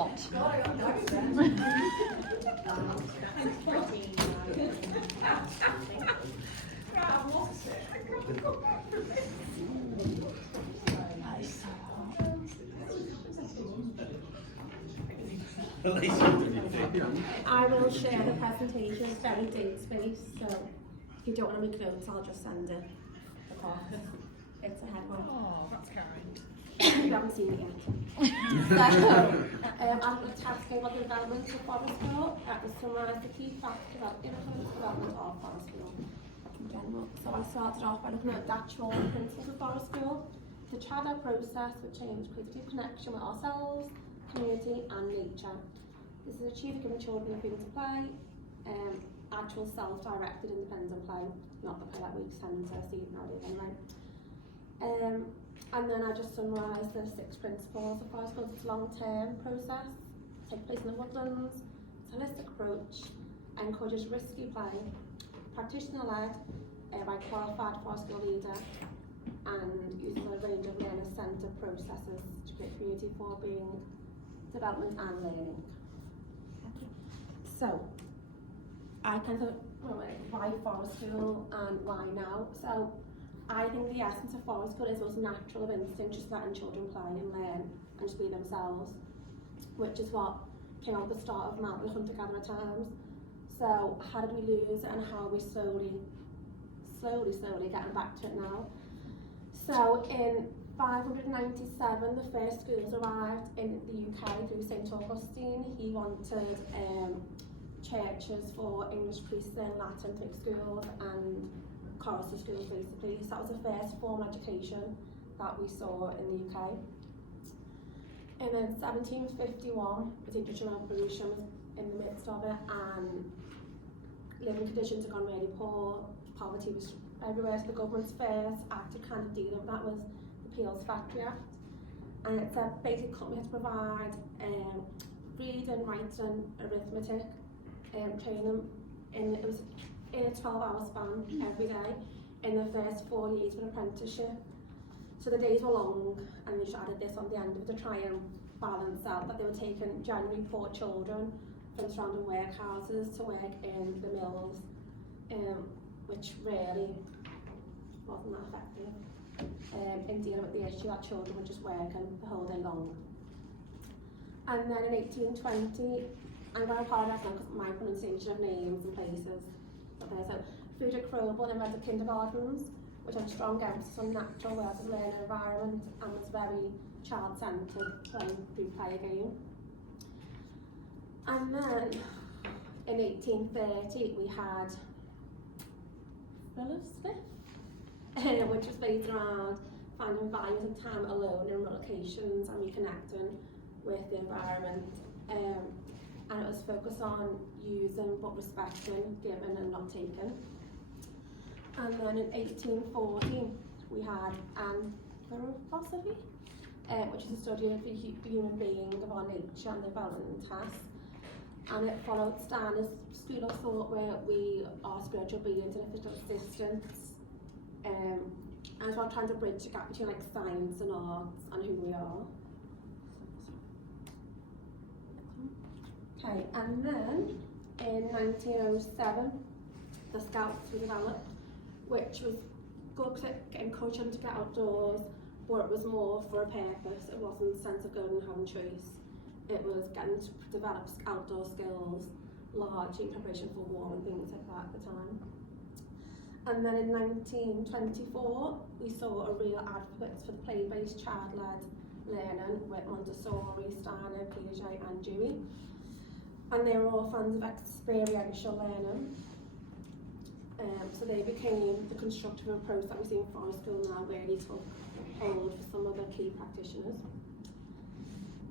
lot. I will share the presentation. It's very date-based, so if you don't want to make notes, I'll just send it across. It's a headline. Oh, that's kind. You haven't seen it yet. I'm going to task about the development of Forestfield. That was summarise the key factors about influence development of Forestfield in general. So I started off by looking at the actual principles of Forestfield, the Chadha process, which aims to create a deep connection with ourselves, community and nature. This is achieved giving children the freedom to play, actual self-directed independent play, not the play that we tend to see nowadays anyway. And then I just summarised the 6 principles of Forestfield. It's a long-term process, take place in the woodlands, it's a holistic approach, encourages risky play, practitioner-led by qualified Forestfield leader, and uses a range of learner-centred processes to create community for being development and learning. So, I kind of thought, why Forestfield and why now? So, I think the essence of Forestfield is those natural of instinct, just letting children play and learn and just be themselves, which is what came out at the start of Mountain Hunter-Gatherer times. So, how did we lose it and how are we slowly getting back to it now? So, in 597, the first schools arrived in the UK through St Augustine. He wanted churches for English priests and Latin schools and chorister schools basically. So that was the first formal education that we saw in the UK. And then 1751, the Industrial Revolution was in the midst of it, and living conditions had gone really poor, poverty was everywhere, so the government's first act to kind of deal with that was the Peel's Factory Act. And it said basic company had to provide reading, writing, arithmetic, training, and it was in a 12-hour span every day in the first 4 years of an apprenticeship. So the days were long, and they just added this on the end of it to try and balance out that they were taking genuinely poor children from surrounding workhouses to work in the mills, which really wasn't that effective in dealing with the issue that children were just working the whole day long. And then in 1820, I'm going to apologise now because my pronunciation of names and places. Okay, so Friedrich Froebel invented kindergartens, which had a strong emphasis on natural versus learning environment and was very child-centred, playing through play game. And then in 1830 we had Philip Smith, which was based around finding values and time alone in locations and reconnecting with the environment. And it was focused on using but respecting, giving and not taking. And then in 1840 we had anthroposophy, which is a study of the human being, of our nature and the development task. And it followed Steiner's school of thought where we are spiritual beings in a physical existence. And it's about trying to bridge the gap between like science and arts and who we are. Okay, and then in 1907, the Scouts were developed, which was good because it encouraged them to get outdoors, but it was more for a purpose. It wasn't a sense of going and having choice. It was getting to develop outdoor skills, largely in preparation for war and things like that at the time. And then in 1924, we saw a real advocate for the play-based child-led learning with Montessori, Steiner, Piaget and Dewey. And they were all fans of experiential learning. So they became the constructive approach that we see in Forestfield now really took hold for some of the key practitioners.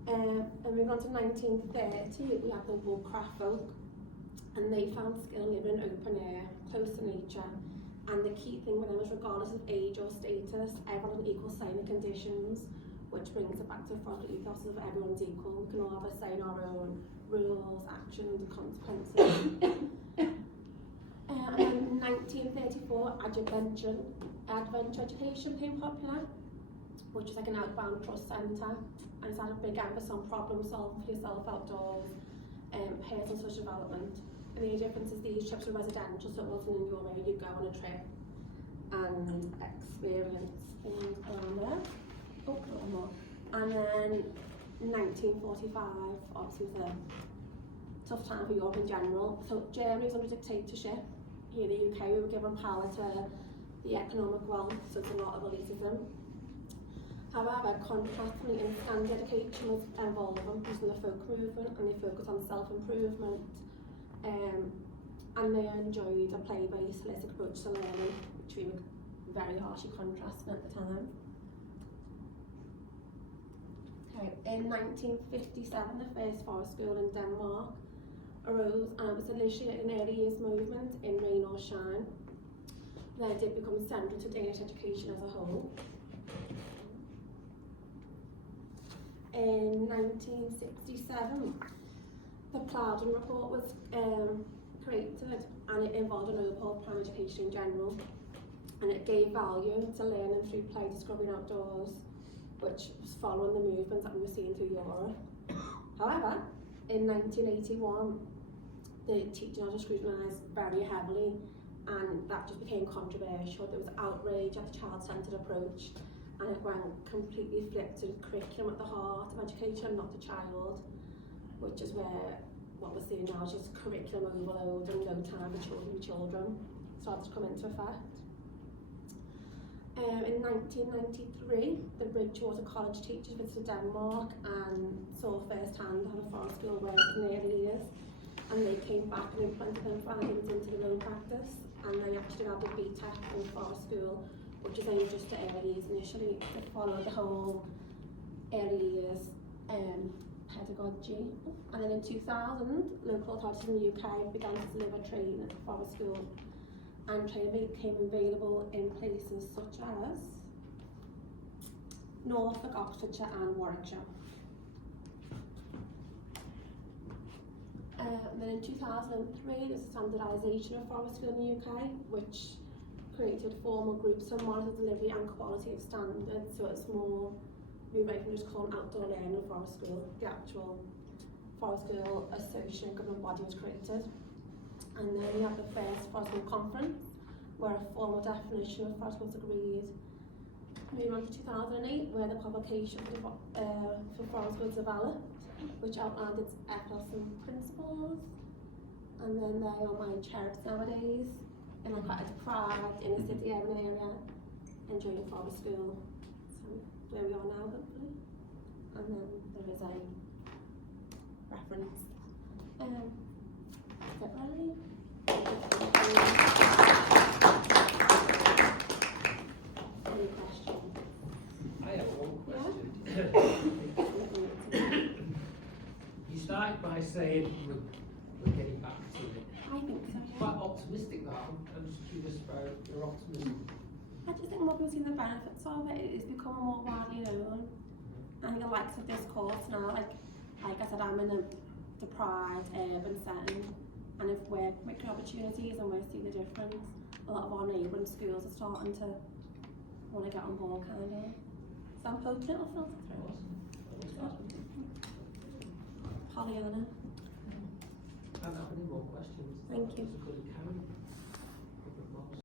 And moving on to 1930, we have the Woodcraft folk, and they found skill living in open air, close to nature, and the key thing with them was regardless of age or status, everyone had equal say in the conditions, which brings it back to the Forestfield ethos of everyone's equal. We can all have a say in our own rules, actions, and consequences. And then in 1934, adventure education became popular, which is like an outbound trust centre, and it's had a big emphasis on problem solving for yourself outdoors, personal social development. And the only difference is these trips were residential, so it wasn't in your area. You'd go on a trip and experience things around there. Oh, a little more. And then 1945 obviously was a tough time for Europe in general. So Germany was under dictatorship. Here in the UK we were given power to the economic wealth, so there's a lot of elitism. However, contrastingly, instant dedication was evolving using the folk movement, and they focused on self-improvement, and they enjoyed a play-based holistic approach to learning, which we were very harshly contrasting at the time. Okay, in 1957, the first forest school in Denmark arose, and it was initially an early years movement in rain or shine. Then it did become central to Danish education as a whole. In 1967, the Plowden Report was created, and it involved an overhaul of primary education in general, and it gave value to learning through play, discovery and outdoors, which was following the movements that we were seeing through Europe. However, in 1981, the teaching was scrutinised very heavily, and that just became controversial. There was outrage at the child-centred approach, and it went completely flipped to the curriculum at the heart of education, not the child, which is where what we're seeing now is just curriculum overload and no time for children started to come into effect. In 1993, the Bridgewater College teachers visited Denmark and saw firsthand how the forest school worked in the early years, and they came back and implemented them findings into their own practice, and they actually added BTEC in forest school, which is aimed just at early years initially. It followed the whole early years pedagogy. And then in 2000, local authorities in the UK began to deliver training at the forest school, and training became available in places such as Norfolk, Oxfordshire and Warwickshire. And then in 2003, there's standardisation of forest school in the UK, which created formal groups for monitor delivery and quality of standards, so it's more moved away from just calling outdoor learning of forest school. The actual forest school association government body was created. And then we have the first forest school conference, where a formal definition of forest was agreed. Moving on to 2008, where the publication for forest school was developed, which outlined its ethos and principles. And then they are my charities nowadays, in like quite a deprived inner city urban area, enjoying forest school. So where we are now, hopefully. And then there is a reference. Is that ready? Any questions? I have one question. You started by saying we're getting back to it. I think so, yeah. Quite optimistic though. I'm just curious about your optimism. I just think more people see the benefits of it. It's become more widely known. I think the likes of this course now, like I said, I'm in a deprived urban setting, and if we're making opportunities and we're seeing the difference, a lot of our neighbouring schools are starting to want to get on board, kind of. So I'm hoping it'll filter through. Pollyanna. I don't have any more questions. Thank you. That's a good account.